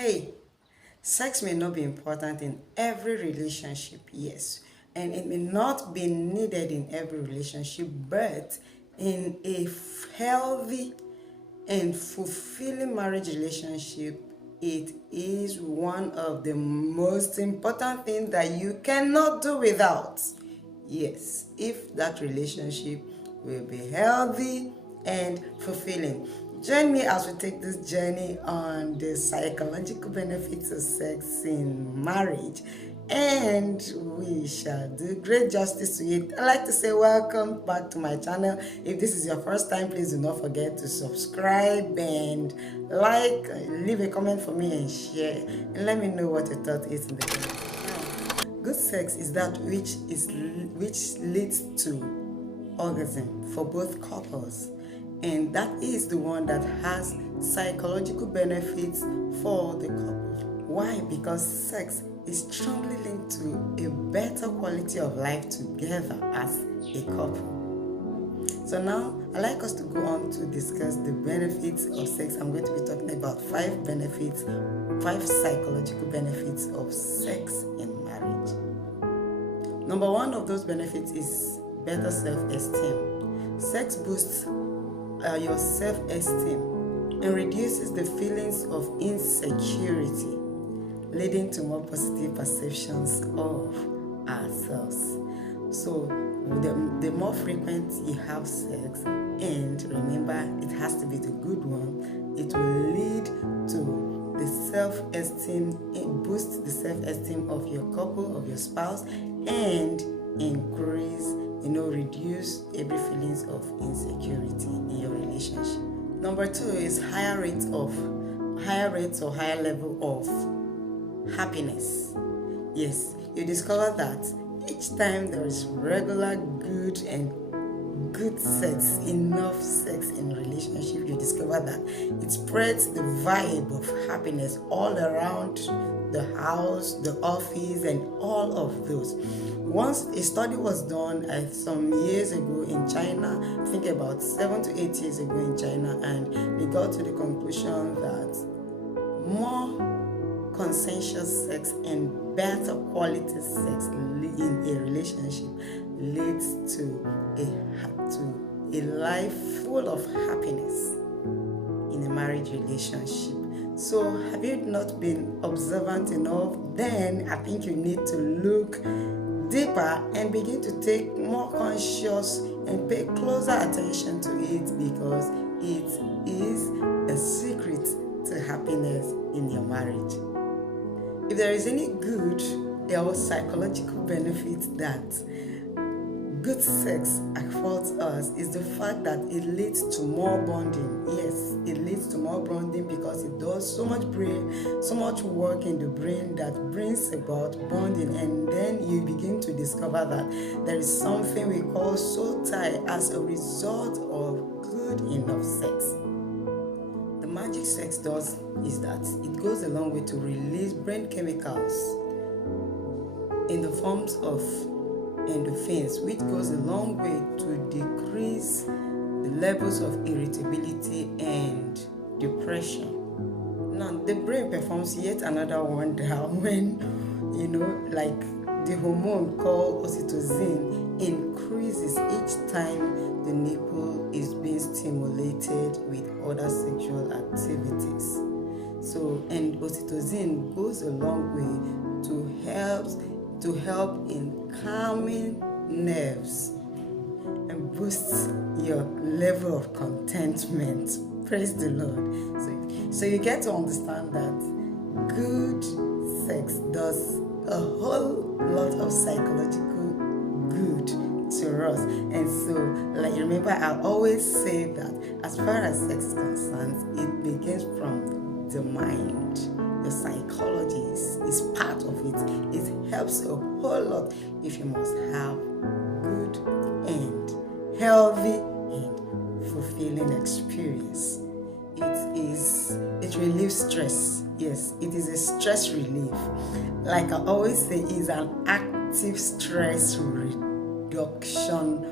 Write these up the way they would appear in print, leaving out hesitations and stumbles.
Hey, sex may not be important in every relationship, yes, and it may not be needed in every relationship, but in a healthy and fulfilling marriage relationship, it is one of the most important things that you cannot do without. Yes, if that relationship will be healthy and fulfilling. Join me as we take this journey on the psychological benefits of sex in marriage, and we shall do great justice to it. I'd like to say welcome back to my channel. If this is your first time, please do not forget to subscribe and like, leave a comment for me and share, and let me know what your thought is in the comments. Good sex is that which leads to orgasm for both couples, and that is the one that has psychological benefits for the couple. Why? Because sex is strongly linked to a better quality of life together as a couple. So now I'd like us to go on to discuss the benefits of sex. I'm going to be talking about five psychological benefits of sex in marriage. Number one of those benefits is better self-esteem. Sex boosts your self-esteem and reduces the feelings of insecurity, leading to more positive perceptions of ourselves. So the more frequent you have sex, and remember it has to be the good one, it will lead to the self-esteem, it boosts the self-esteem of your couple, of your spouse, and increase, reduce every feelings of insecurity in your relationship. Number two is higher rates or higher level of happiness. Yes, you discover that each time there is regular good sex, enough sex in a relationship, you discover that it spreads the vibe of happiness all around the house, the office, and all of those. Once a study was done some years ago in China, I think about 7 to 8 years ago in China, and they got to the conclusion that more consensual sex and better quality sex in a relationship leads to a life full of happiness in a marriage relationship. So have you not been observant enough? Then I think you need to look deeper and begin to take more conscious and pay closer attention to it, because it is a secret to happiness in your marriage. If there is any good or psychological benefit that good sex affords us, is the fact that it leads to more bonding. Yes, it leads to more bonding because it does so much work in the brain that brings about bonding, and then you begin to discover that there is something we call soul tie as a result of good enough sex. The magic sex does is that it goes a long way to release brain chemicals in the forms of endorphins, which goes a long way to decrease the levels of irritability and depression. Now, the brain performs yet another wonder when, like the hormone called oxytocin increases each time the nipple is being stimulated with other sexual activities. So, and oxytocin goes a long way to help in calming nerves and boosts your level of contentment. Praise the Lord. So you get to understand that good sex does a whole lot of psychological good to us. And so, like, remember, I always say that as far as sex is concerned, it begins from the mind. The psychology is part of it. It helps a whole lot if you must have good and healthy and fulfilling experience. It relieves stress. Yes, it is a stress relief. Like I always say, it's an active stress reduction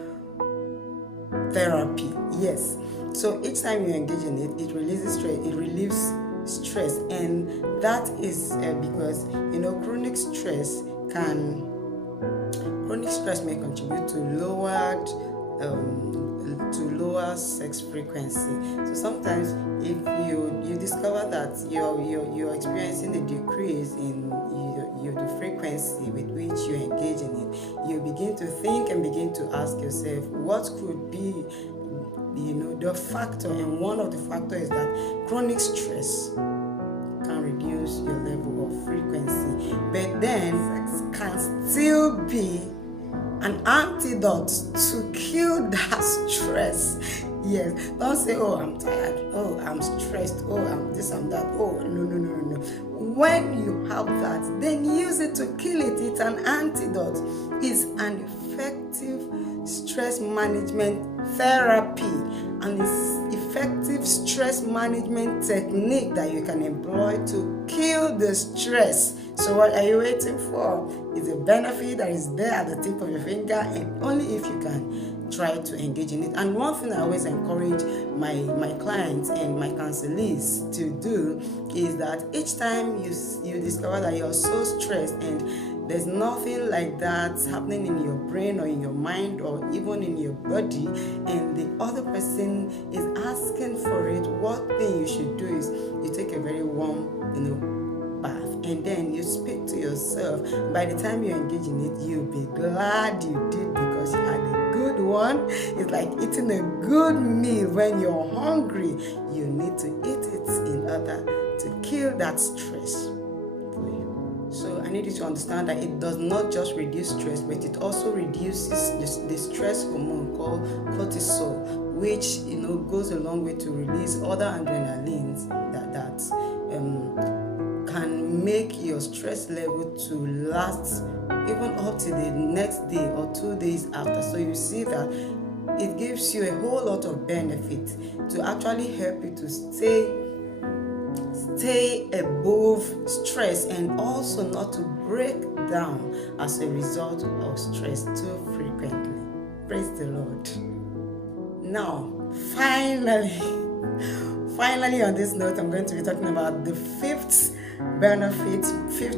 therapy. Yes. So each time you engage in it, it releases stress, it relieves stress, and that is because chronic stress may contribute to lower sex frequency. So sometimes if you discover that you're experiencing a decrease in the frequency with which you engage in it, you begin to think and begin to ask yourself what could be the factor. And one of the factors is that chronic stress can reduce your level of frequency, but then sex can still be an antidote to kill that stress. Yes, don't say, oh, I'm tired, oh, I'm stressed, oh, I'm this, I'm that. Oh, no. When you have that, then use it to kill it. It's an antidote. It's an effective stress management therapy, and it's effective stress management technique that you can employ to kill the stress. So what are you waiting for? It's a benefit that is there at the tip of your finger, and only if you can try to engage in it. And one thing I always encourage my clients and my counselees to do is that each time you discover that you're so stressed and there's nothing like that happening in your brain or in your mind or even in your body, and the other person is asking for it, what thing you should do is you take a very warm, bath, and then you speak to yourself. By the time you engage in it, you'll be glad you did, because you had a good one. It's like eating a good meal. When you're hungry, you need to eat it in order to kill that stress. So I need you to understand that it does not just reduce stress, but it also reduces the stress hormone called cortisol, which goes a long way to release other adrenalines that can make your stress level to last even up to the next day or 2 days after. So you see that it gives you a whole lot of benefit to actually help you to stay above stress, and also not to break down as a result of stress too frequently. Praise the Lord. Now, finally on this note, I'm going to be talking about the fifth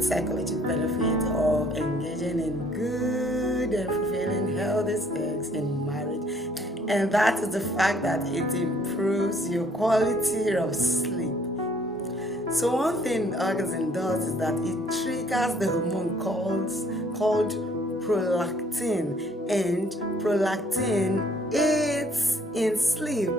psychological benefit of engaging in good and fulfilling healthy sex in marriage, and that is the fact that it improves your quality of sleep. So one thing orgasm does is that it triggers the hormone called prolactin, and prolactin aids in sleep.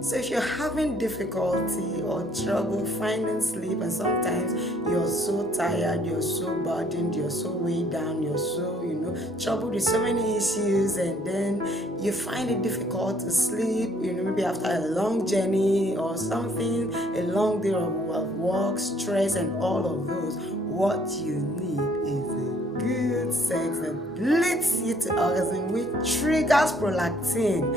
So if you're having difficulty or trouble finding sleep, and sometimes you're so tired, you're so burdened, you're so weighed down, you're so, troubled with so many issues, and then you find it difficult to sleep, maybe after a long journey or something, a long day of work, stress, and all of those, what you need is a good sex that leads you to orgasm, which triggers prolactin.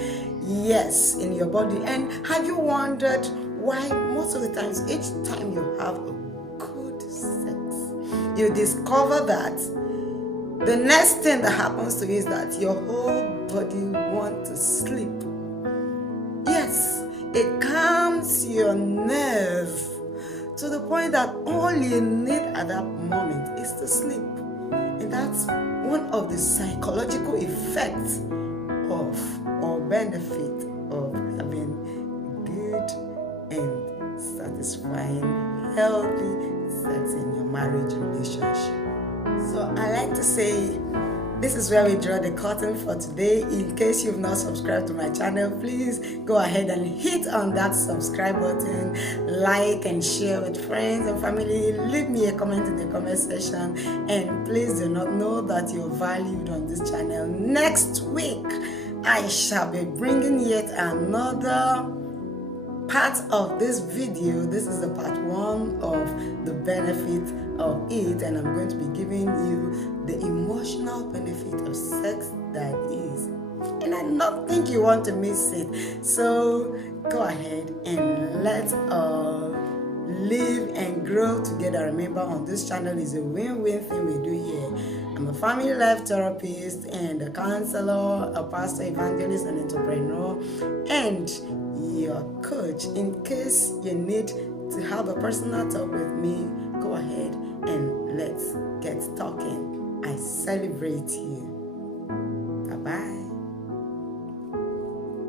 Yes, in your body. And have you wondered why most of the times, each time you have a good sex, you discover that the next thing that happens to you is that your whole body wants to sleep. Yes, it calms your nerve to the point that all you need at that moment is to sleep. And that's one of the psychological effects or benefit of having good and satisfying, healthy sex in your marriage relationship. So I like to say, this is where we draw the curtain for today. In case you've not subscribed to my channel, please go ahead and hit on that subscribe button, like and share with friends and family. Leave me a comment in the comment section, and please do not know that you're valued on this channel. Next week, I shall be bringing yet another part of this video. This is the part 1 of the benefit of it, and I'm going to be giving you the emotional benefit of sex that is, and I don't think you want to miss it. So go ahead and let's live and grow together. Remember, on this channel is a win-win thing we do here. I'm a family life therapist and a counselor, a pastor, evangelist, and entrepreneur, and your coach. In case you need to have a personal talk with me, go ahead and let's get talking. I celebrate you. Bye-bye.